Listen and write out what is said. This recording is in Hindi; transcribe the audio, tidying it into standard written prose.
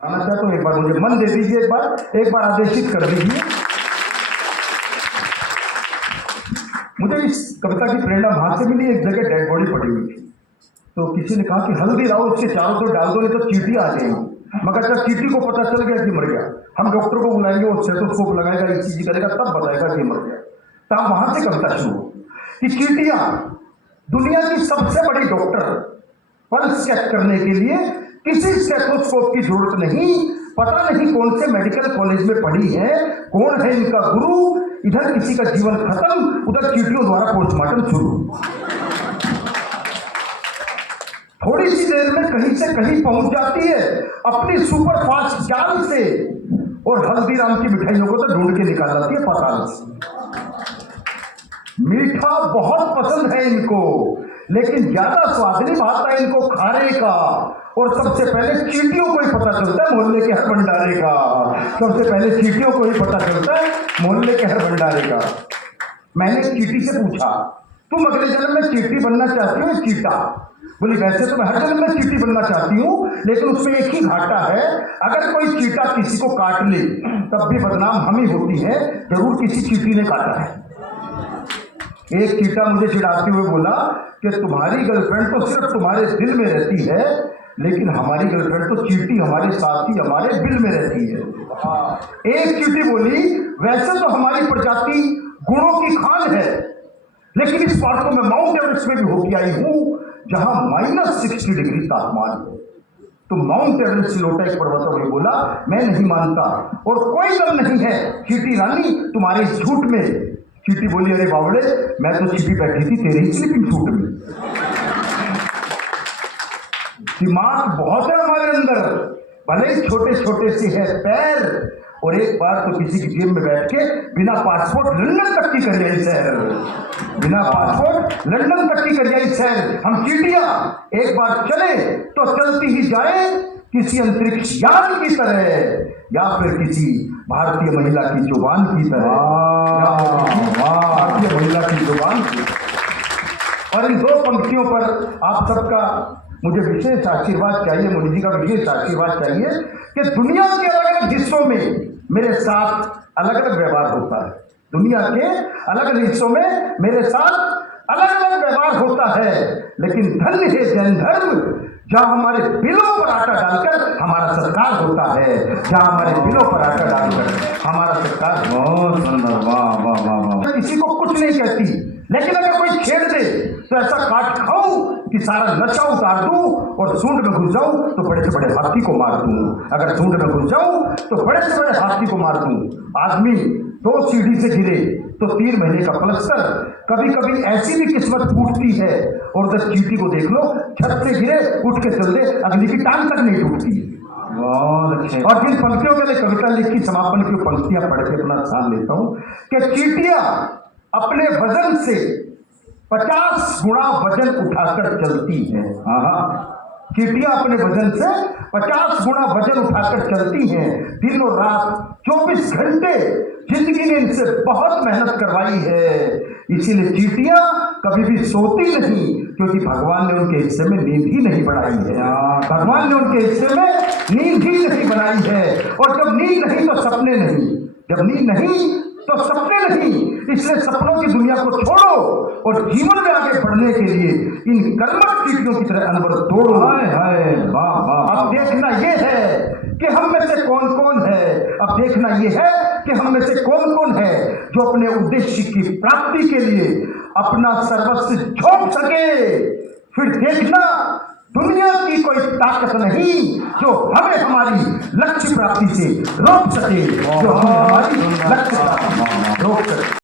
आना चाहता हूँ, एक बार मुझे मन दे दीजिए, एक बार आदेशित कर दीजिए। मुझे इस कविता की प्रेरणा वहां से मिली, एक जगह डेड बॉडी पड़ी हुई थी, तो किसी ने कहा कि हल्दी लाओ, उसके चारों तरफ डाल दो, नहीं तो चींटी आ जाएगी। मगर जब चींटी को पता चल गया कि मर गया, हम डॉक्टर को बुलाएंगे, वो स्टेथोस्कोप लगाएगा, ईसीजी करेगा, तब बताएगा कि मर गया। तब वहां से कविता शुरू कि चींटियां दुनिया की सबसे बड़ी डॉक्टर, पल्स चेक करने के लिए किसी स्टेथोस्कोप की जरूरत नहीं, पता नहीं कौन से मेडिकल कॉलेज में पढ़ी है, कौन है इनका गुरु, इधर किसी का जीवन खत्म, उधर चींटियों द्वारा पोस्टमार्टम शुरू। थोड़ी सी देर में कहीं से कहीं पहुंच जाती है अपनी सुपर फास्ट चाल से, और हल्दीराम की मिठाइयों को तो ढूंढ के निकाल लाती है पाताल से। मीठा बहुत पसंद है इनको, लेकिन ज्यादा स्वाद नहीं भाता इनको खाने का। और सबसे पहले चींटियों को ही पता चलता है मोहल्ले के हर भंडारे का, सबसे पहले चींटियों को ही पता चलता है मोहल्ले के हर भंडारे का। मैंने चींटी से पूछा, तुम अगले जन्म में चींटी बनना चाहती हो चीता? बोली वैसे तो मैं हर जन्म में चींटी बनना चाहती हूँ, लेकिन उसमें एक ही घाटा है, अगर कोई चींटा किसी को काट ले तब भी बदनाम हम ही होती है, जरूर किसी चींटी ने काटा है। एक चींटा मुझे चिढ़ाते हुए बोला कि तुम्हारी गर्लफ्रेंड तो सिर्फ तुम्हारे दिल में रहती है, लेकिन हमारी गर्लफ्रेंड तो चींटी हमारे साथ ही हमारे दिल में रहती है। एक चींटी बोली वैसे तो हमारी प्रजाति गुणों की खान है, लेकिन इस बार तो मैं माउंट एवरेस्ट में भी होके आई हूं, जहां -60 डिग्री तापमान है। तो माउंट एवरेस्ट से लौटा एक पर्वत ने बोला मैं नहीं मानता, और कोई दम नहीं है चींटी रानी तुम्हारे इस झूठ में। चींटी बोली अरे बावड़े, मैं तो छिपी बैठी थी तेरे ही स्लीपिंग सूट में। दिमाग बहुत है हमारे अंदर, भले ही छोटे छोटे से है पैर, और एक बार तो किसी की जेब में बैठ के बिना पासपोर्ट लंदन तक की कर आई सैर, बिना पासपोर्ट लंदन तक की कर आई सैर। हम चींटियां एक बार चले तो चलती ही जाए किसी अंतरिक्ष यान की तरह, या फिर किसी भारतीय महिला की जुबान की तरह, भारतीय महिला की जुबान की। और इन दो पंक्तियों पर आप सबका मुझे विशेष आशीर्वाद चाहिए, मोदी जी का विशेष आशीर्वाद चाहिए कि दुनिया के अलग अलग हिस्सों में मेरे साथ अलग अलग व्यवहार होता है, दुनिया के अलग अलग हिस्सों में मेरे साथ अलग अलग व्यवहार होता है, लेकिन धन्य है जैन धर्म जहां हमारे बिलों पर आटा डालकर हमारा सत्कार होता है, जहां हमारे बिलों पर आटा डालकर हमारा सत्कार। बहुत सुंदर, वाह वाह वाह वाह। किसी को कुछ नहीं कहती, लेकिन अगर कोई छेड़ दे तो ऐसा काट खाऊं कि सारा नशा उतार दूं, और सूंड में घुस जाऊं तो बड़े से बड़े हाथी को मार दूं। अगर सूंड में घुस जाऊं तो बड़े से बड़े हाथी को मार दूं। आदमी 2 सीढ़ी से गिरे तो 3 महीने का प्लस्तर, कभी कभी ऐसी भी किस्मत फूटती है, और उधर चींटी को देख लो, छत से गिरे उठ के चल दे, अगली की टांग तक नहीं टूटती। बहुत अच्छे। और जिन पंक्तियों के लिए कविता लिखी, समापन की पंक्तियां पढ़ के अपना स्थान लेता हूं कि चींटियां अपने वजन से 50 गुना वजन उठाकर चलती है। चींटियां अपने वजन से 50 गुना वजन उठाकर चलती हैं, दिन और रात 24 घंटे जिंदगी ने इनसे बहुत मेहनत करवाई है। इसीलिए चींटियां कभी भी सोती नहीं, क्योंकि भगवान ने उनके हिस्से में नींद ही नहीं बनाई है। भगवान ने उनके हिस्से में नींद ही नहीं बनाई है, और जब नींद नहीं तो सपने नहीं, जब नींद नहीं तो सपने नहीं। इसलिए सपनों की दुनिया को छोड़ो और जीवन में आगे बढ़ने के लिए इन कर्मठ चींटियों की तरह अनवर तोड़ो। अब देखना ये है कि हम में से कौन कौन है, अब देखना ये है कि हम में से कौन कौन है जो अपने उद्देश्य की प्राप्ति के लिए अपना सर्वस्व झोंक सके। फिर देखना दुनिया की कोई ताकत नहीं जो हमें हमारी लक्ष्य प्राप्ति से रोक सके, जो हमें हमारी लक्ष्य प्राप्ति रोक सके।